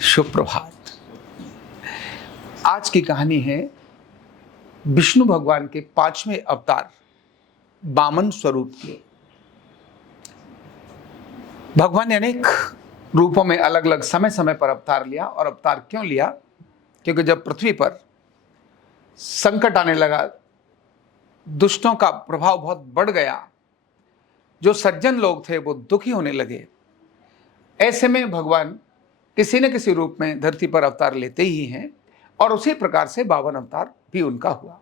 शुभ प्रभात। आज की कहानी है विष्णु भगवान के 5वें अवतार वामन स्वरूप की। भगवान ने अनेक रूपों में अलग अलग समय समय पर अवतार लिया। और अवतार क्यों लिया? क्योंकि जब पृथ्वी पर संकट आने लगा, दुष्टों का प्रभाव बहुत बढ़ गया, जो सज्जन लोग थे वो दुखी होने लगे। ऐसे में भगवान किसी न किसी रूप में धरती पर अवतार लेते ही हैं, और उसी प्रकार से 52 अवतार भी उनका हुआ।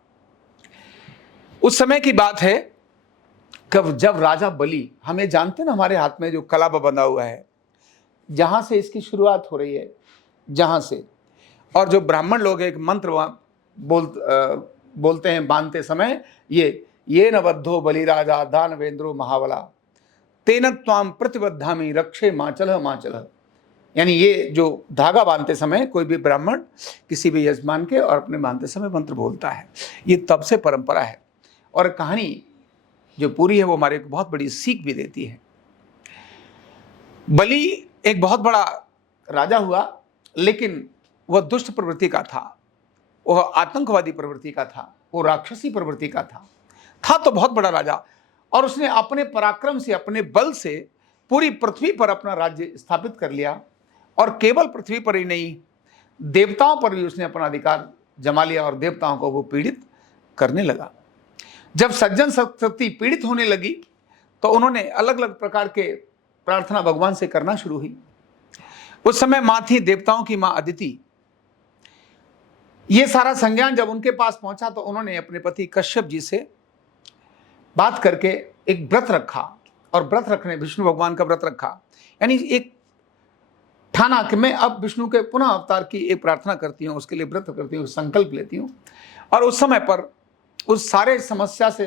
उस समय की बात है कब जब राजा बलि, हमें जानते ना, हमारे हाथ में जो कलाबा बंधा हुआ है, जहां से इसकी शुरुआत हो रही है, जहां से, और जो ब्राह्मण लोग एक मंत्र बोलते हैं बांधते समय, ये न बद्धो बलि राजा दानवेंद्रो महाबला तेन त्वाम प्रतिबद्धामि रक्षे माचल माचल। यानी ये जो धागा बांधते समय कोई भी ब्राह्मण किसी भी यजमान के और अपने बांधते समय मंत्र बोलता है। ये तब से परंपरा है, और कहानी जो पूरी है वो हमारे को बहुत बड़ी सीख भी देती है। बलि एक बहुत बड़ा राजा हुआ, लेकिन वह दुष्ट प्रवृत्ति का था, वह आतंकवादी प्रवृत्ति का था, वो राक्षसी प्रवृत्ति का था तो बहुत बड़ा राजा। और उसने अपने पराक्रम से, अपने बल से पूरी पृथ्वी पर अपना राज्य स्थापित कर लिया। और केवल पृथ्वी पर ही नहीं, देवताओं पर भी उसने अपना अधिकार जमा लिया, और देवताओं को वो पीड़ित करने लगा। जब सज्जन शक्ति पीड़ित होने लगी तो उन्होंने अलग अलग प्रकार के प्रार्थना भगवान से करना शुरू हुई। उस समय मां थी देवताओं की मां अदिति। ये सारा संज्ञान जब उनके पास पहुंचा तो उन्होंने अपने पति कश्यप जी से बात करके एक व्रत रखा, और व्रत रखने, विष्णु भगवान का व्रत रखा, यानी एक ठाना कि मैं अब विष्णु के पुनः अवतार की एक प्रार्थना करती हूँ, उसके लिए व्रत करती हूँ, संकल्प लेती हूँ। और उस समय पर उस सारे समस्या से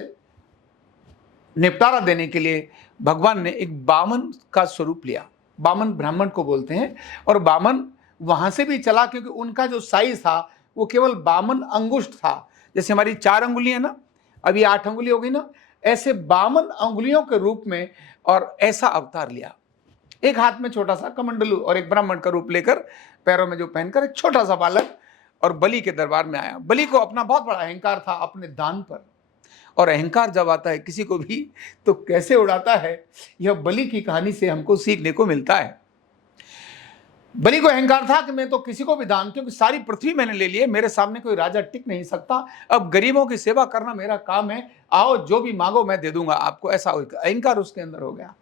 निपटारा देने के लिए भगवान ने एक वामन का स्वरूप लिया। वामन ब्राह्मण को बोलते हैं, और वामन वहां से भी चला क्योंकि उनका जो साइज था वो केवल 52 अंगुष्ठ था। जैसे हमारी 4 अंगुलियां ना, अभी 8 अंगुली हो गई ना, ऐसे 52 अंगुलियों के रूप में, और ऐसा अवतार लिया। एक हाथ में छोटा सा कमंडलू और एक ब्राह्मण का रूप लेकर, पैरों में जो पहनकर एक छोटा सा बालक, और बलि के दरबार में आया। बलि को अपना बहुत बड़ा अहंकार था अपने दान पर, और अहंकार जब आता है किसी को भी तो कैसे उड़ाता है, यह बलि की कहानी से हमको सीखने को मिलता है। बलि को अहंकार था कि मैं तो किसी को भी दान, क्योंकि सारी पृथ्वी मैंने ले ली है, मेरे सामने कोई राजा टिक नहीं सकता, अब गरीबों की सेवा करना मेरा काम है, आओ जो भी मांगो मैं दे दूंगा आपको, ऐसा अहंकार उसके अंदर हो गया।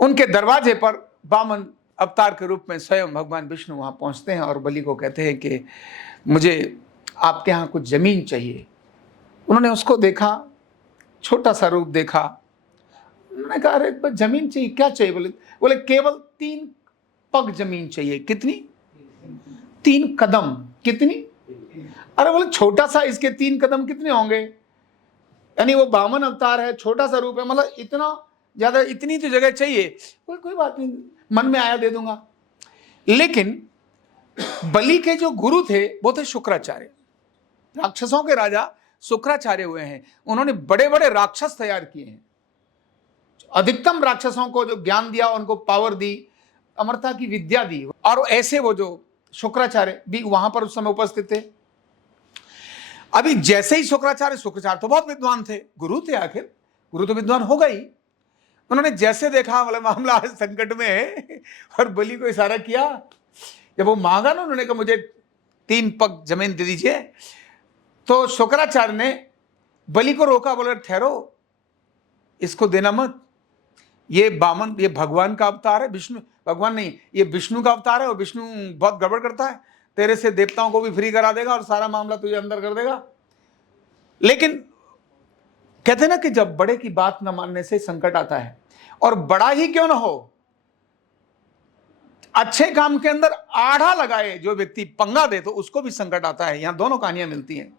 उनके दरवाजे पर वामन अवतार के रूप में स्वयं भगवान विष्णु वहां पहुंचते हैं, और बलि को कहते हैं कि मुझे आपके यहाँ कुछ जमीन चाहिए। उन्होंने उसको देखा, छोटा सा रूप देखा, उन्होंने कहा अरे जमीन चाहिए, क्या चाहिए? बोले केवल 3 पग जमीन चाहिए। कितनी? 3 कदम। कितनी? अरे बोले छोटा सा, इसके 3 कदम कितने होंगे? यानी वो वामन अवतार है, छोटा सा रूप है, मतलब इतना ज्यादा, इतनी तो जगह चाहिए। कोई बात नहीं, मन में आया दे दूंगा। लेकिन बलि के जो गुरु थे वो थे शुक्राचार्य। राक्षसों के राजा शुक्राचार्य हुए हैं। उन्होंने बड़े बड़े राक्षस तैयार किए हैं, अधिकतम राक्षसों को जो ज्ञान दिया, उनको पावर दी, अमरता की विद्या दी। और ऐसे वो जो शुक्राचार्य भी वहां पर उस समय उपस्थित थे। अभी जैसे ही शुक्राचार्य तो बहुत विद्वान थे, गुरु थे, आखिर गुरु तो विद्वान होगा ही। उन्होंने जैसे देखा बोले मामला आज संकट में है, और बलि को इशारा किया। जब वो मांगा ना, उन्होंने कहा मुझे 3 पग जमीन दे दीजिए, तो शुक्राचार्य ने बलि को रोका, बोले ठहरो, इसको देना मत, ये वामन, ये भगवान का अवतार है, विष्णु, भगवान नहीं, ये विष्णु का अवतार है, और विष्णु बहुत गड़बड़ करता है, तेरे से देवताओं को भी फ्री करा देगा और सारा मामला तुझे अंदर कर देगा। लेकिन कहते ना कि जब बड़े की बात न मानने से संकट आता है, और बड़ा ही क्यों ना हो, अच्छे काम के अंदर आढ़ा लगाए जो व्यक्ति पंगा दे तो उसको भी संकट आता है। यहां दोनों कहानियां मिलती हैं।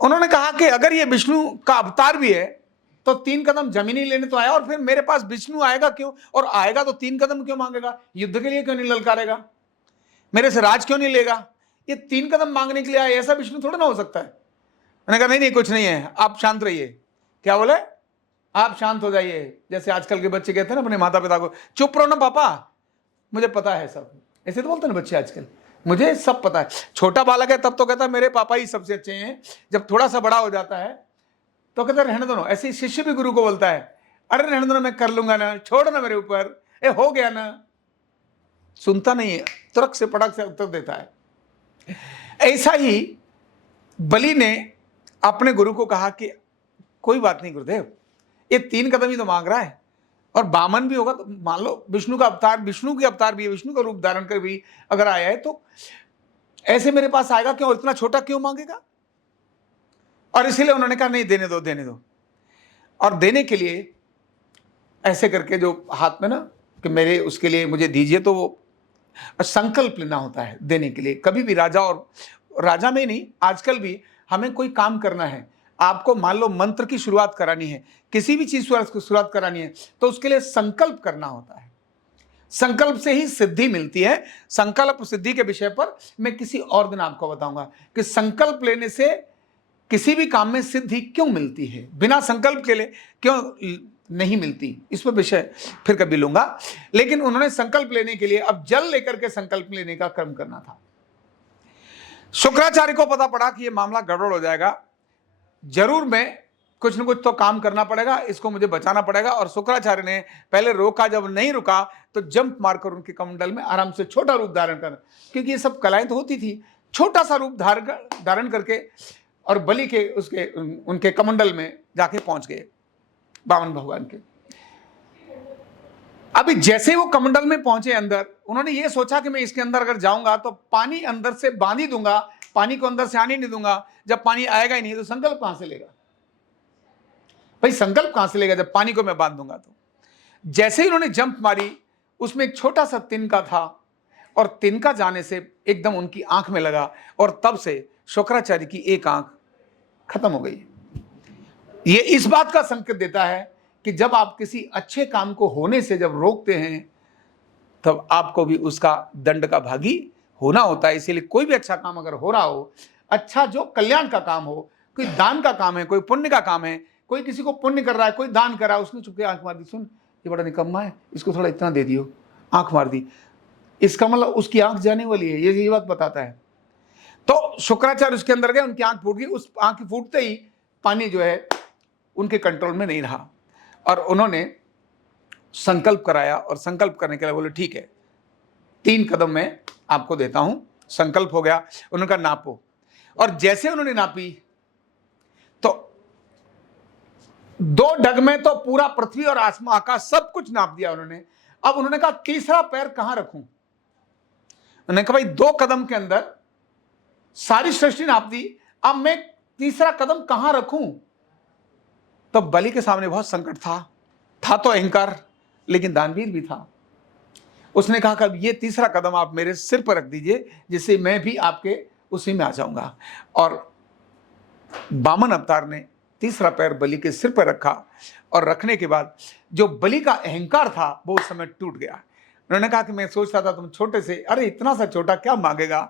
उन्होंने कहा कि अगर ये विष्णु का अवतार भी है तो 3 कदम जमीनी लेने तो आया, और फिर मेरे पास विष्णु आएगा क्यों, और आएगा तो 3 कदम क्यों मांगेगा, युद्ध के लिए क्यों नहीं ललकारेगा, मेरे से राज क्यों नहीं लेगा, ये 3 कदम मांगने के लिए आया, ऐसा विष्णु थोड़ा ना हो सकता है। मैंने कहा नहीं कुछ नहीं है, आप शांत रहिए। क्या बोले? आप शांत हो जाइए। जैसे आजकल के बच्चे कहते हैं ना अपने माता पिता को, चुप रहो ना पापा, मुझे पता है सब। ऐसे तो बोलते ना बच्चे आजकल, मुझे सब पता है। छोटा बालक है तब तो कहता है मेरे पापा ही सबसे अच्छे हैं, जब थोड़ा सा बड़ा हो जाता है तो कहता है रहने दो ना। ऐसे ही शिष्य भी गुरु को बोलता है, अरे रहने दो ना, मैं कर लूंगा ना, छोड़ ना मेरे ऊपर, ए हो गया ना। सुनता नहीं है, तुरक से पड़क से उत्तर देता है। ऐसा ही बलि ने अपने गुरु को कहा कि कोई बात नहीं गुरुदेव, ये 3 कदम ही तो मांग रहा है, और बामन भी होगा तो मान लो विष्णु का अवतार, विष्णु की अवतार भी है, विष्णु का रूप धारण कर भी अगर आया है तो ऐसे मेरे पास आएगा क्यों, इतना छोटा क्यों मांगेगा। और इसीलिए उन्होंने कहा नहीं, देने दो देने दो। और देने के लिए ऐसे करके जो हाथ में ना कि मेरे उसके लिए मुझे दीजिए, तो वो संकल्प लेना होता है देने के लिए। कभी भी राजा, और राजा में नहीं, आजकल भी हमें कोई काम करना है, आपको मान लो मंत्र की शुरुआत करानी है, किसी भी चीज की शुरुआत करानी है, तो उसके लिए संकल्प करना होता है। संकल्प से ही सिद्धि मिलती है। संकल्प सिद्धि के विषय पर मैं किसी और दिन आपको बताऊंगा कि संकल्प लेने से किसी भी काम में सिद्धि क्यों मिलती है, बिना संकल्प के लिए क्यों नहीं मिलती, इस पर विषय फिर कभी लूंगा। लेकिन उन्होंने संकल्प लेने के लिए अब जल लेकर के संकल्प लेने का क्रम करना था। शुक्राचार्य को पता पड़ा कि यह मामला गड़बड़ हो जाएगा, जरूर मैं कुछ न कुछ तो काम करना पड़ेगा, इसको मुझे बचाना पड़ेगा। और शुक्राचार्य ने पहले रोका, जब नहीं रुका तो जंप मारकर उनके कमंडल में आराम से छोटा रूप धारण कर, क्योंकि ये सब कलाएं तो होती थी, छोटा सा रूप धारण करके और बलि के उसके उनके कमंडल में जाके पहुंच गए बामन भगवान के। अभी जैसे ही वो कमंडल में पहुंचे अंदर, उन्होंने ये सोचा कि मैं इसके अंदर अगर जाऊंगा तो पानी अंदर से बांध ही दूंगा, पानी को अंदर से आने नहीं दूंगा। जब पानी आएगा ही नहीं तो संकल्प कहां से लेगा भाई, संकल्प कहां से लेगा जब पानी को मैं बांध दूंगा। तो जैसे ही उन्होंने जंप मारी, उसमें एक छोटा सा तिनका था, और तिनका जाने से एकदम उनकी आंख में लगा, और तब से शुक्राचार्य की एक आंख खत्म हो गई। ये इस बात का संकेत देता है कि जब आप किसी अच्छे काम को होने से जब रोकते हैं, तब आपको भी उसका दंड का भागी होना होता है। इसीलिए कोई भी अच्छा काम अगर हो रहा हो, अच्छा जो कल्याण का काम हो, कोई दान का काम है, कोई पुण्य का काम है, कोई किसी को पुण्य कर रहा है, कोई दान कर रहा है, उसने चुपके आंख मार दी, सुन ये बड़ा निकम्मा है, इसको थोड़ा इतना दे दियो, आंख मार दी, इसका मतलब उसकी आंख जाने वाली है, ये बात बताता है। तो शुक्राचार्य उसके अंदर गए, उनकी आंख फूट गई। उस आंख फूटते ही पानी जो है उनके कंट्रोल में नहीं रहा, और उन्होंने संकल्प कराया, और संकल्प करने के लिए बोले ठीक है 3 कदम मैं आपको देता हूं। संकल्प हो गया, उन्होंने कहा नापो, और जैसे उन्होंने नापी तो 2 डग में तो पूरा पृथ्वी और आसमान आकाश सब कुछ नाप दिया उन्होंने। अब उन्होंने कहा तीसरा पैर कहां रखूं। उन्होंने कहा भाई 2 कदम के अंदर सारी सृष्टि नाप दी, अब मैं तीसरा कदम कहां रखूं। तो बलि के सामने बहुत संकट था तो अहंकार, लेकिन दानवीर भी था। उसने कहा कि अब ये तीसरा कदम आप मेरे सिर पर रख दीजिए, जिससे मैं भी आपके उसी में आ जाऊंगा। और बामन अवतार ने तीसरा पैर बलि के सिर पर रखा, और रखने के बाद जो बलि का अहंकार था वो उस समय टूट गया। उन्होंने कहा कि मैं सोचता था तुम छोटे से, अरे इतना सा छोटा क्या मांगेगा,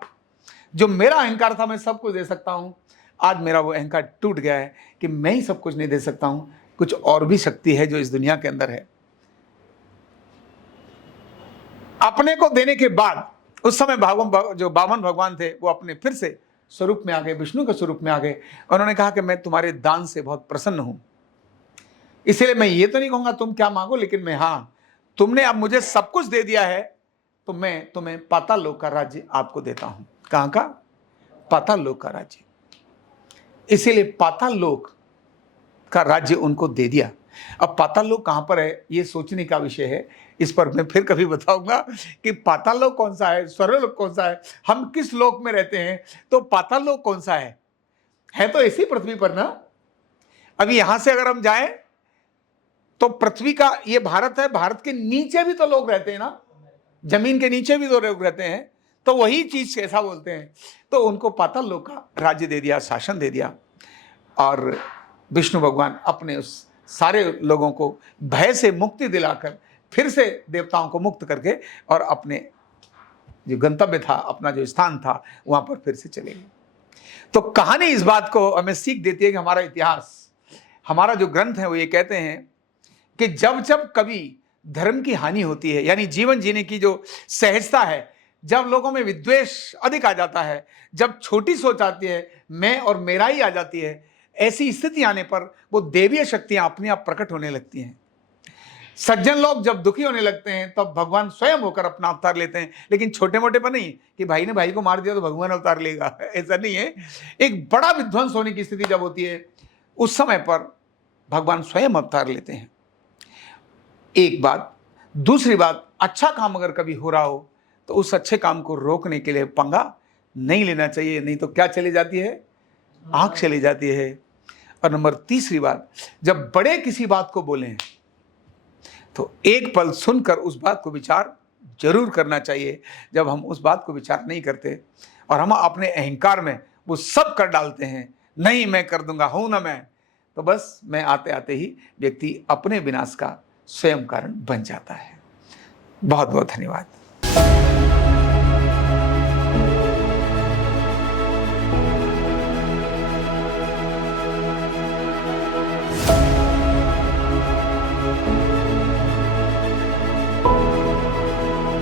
जो मेरा अहंकार था मैं सब कुछ दे सकता हूं, आज मेरा वो अहंकार टूट गया है कि मैं ही सब कुछ नहीं दे सकता हूं, कुछ और भी शक्ति है जो इस दुनिया के अंदर है। अपने को देने के बाद उस समय जो बामन भगवान थे वो अपने फिर से स्वरूप में आ गए, विष्णु के स्वरूप में आ गए। उन्होंने कहा कि मैं तुम्हारे दान से बहुत प्रसन्न हूं, इसलिए मैं ये तो नहीं कहूंगा तुम क्या मांगो, लेकिन मैं, हाँ तुमने अब मुझे सब कुछ दे दिया है तो मैं तुम्हें पाताल लोक का राज्य आपको देता हूं। कहां का? पाताल लोक का राज्य। इसीलिए पाताल लोक का राज्य उनको दे दिया। अब पाताल लोक कहां पर है ये सोचने का विषय है, इस पर मैं फिर कभी बताऊंगा कि पाताल लोक कौन सा है, स्वर्गलोक कौन सा है, हम किस लोक में रहते हैं, तो पाताल लोक कौन सा है तो इसी पृथ्वी पर ना। अभी यहां से अगर हम जाएं तो पृथ्वी का ये भारत है, भारत के नीचे भी तो लोग रहते हैं ना, जमीन के नीचे भी तो लोग रहते हैं, तो वही चीज कैसा बोलते हैं। तो उनको पाताल लोक का राज्य दे दिया, शासन दे दिया, और विष्णु भगवान अपने उस सारे लोगों को भय से मुक्ति दिलाकर फिर से देवताओं को मुक्त करके और अपने जो गंतव्य था, अपना जो स्थान था, वहां पर फिर से चले गए। तो कहानी इस बात को हमें सीख देती है कि हमारा इतिहास, हमारा जो ग्रंथ है वो ये कहते हैं कि जब जब कभी धर्म की हानि होती है, यानी जीवन जीने की जो सहजता है, जब लोगों में विद्वेष अधिक आ जाता है, जब छोटी सोच आती है, मैं और मेरा ही आ जाती है, ऐसी स्थिति आने पर वो देवीय शक्तियां अपने आप प्रकट होने लगती हैं। सज्जन लोग जब दुखी होने लगते हैं तब भगवान स्वयं होकर अपना अवतार लेते हैं, लेकिन छोटे मोटे पर नहीं कि भाई ने भाई को मार दिया तो भगवान अवतार लेगा, ऐसा नहीं है। एक बड़ा विध्वंस होने की स्थिति जब होती है, उस समय पर भगवान स्वयं अवतार लेते हैं। एक बात। दूसरी बात, अच्छा काम अगर कभी हो रहा हो तो उस अच्छे काम को रोकने के लिए पंगा नहीं लेना चाहिए, नहीं तो क्या चली जाती है, आंख चली जाती है। और नंबर तीसरी बात, जब बड़े किसी बात को बोलें तो एक पल सुनकर उस बात को विचार जरूर करना चाहिए। जब हम उस बात को विचार नहीं करते और हम अपने अहंकार में वो सब कर डालते हैं, नहीं मैं कर दूंगा, हूं ना मैं, तो बस मैं आते आते ही व्यक्ति अपने विनाश का स्वयं कारण बन जाता है। बहुत बहुत धन्यवाद।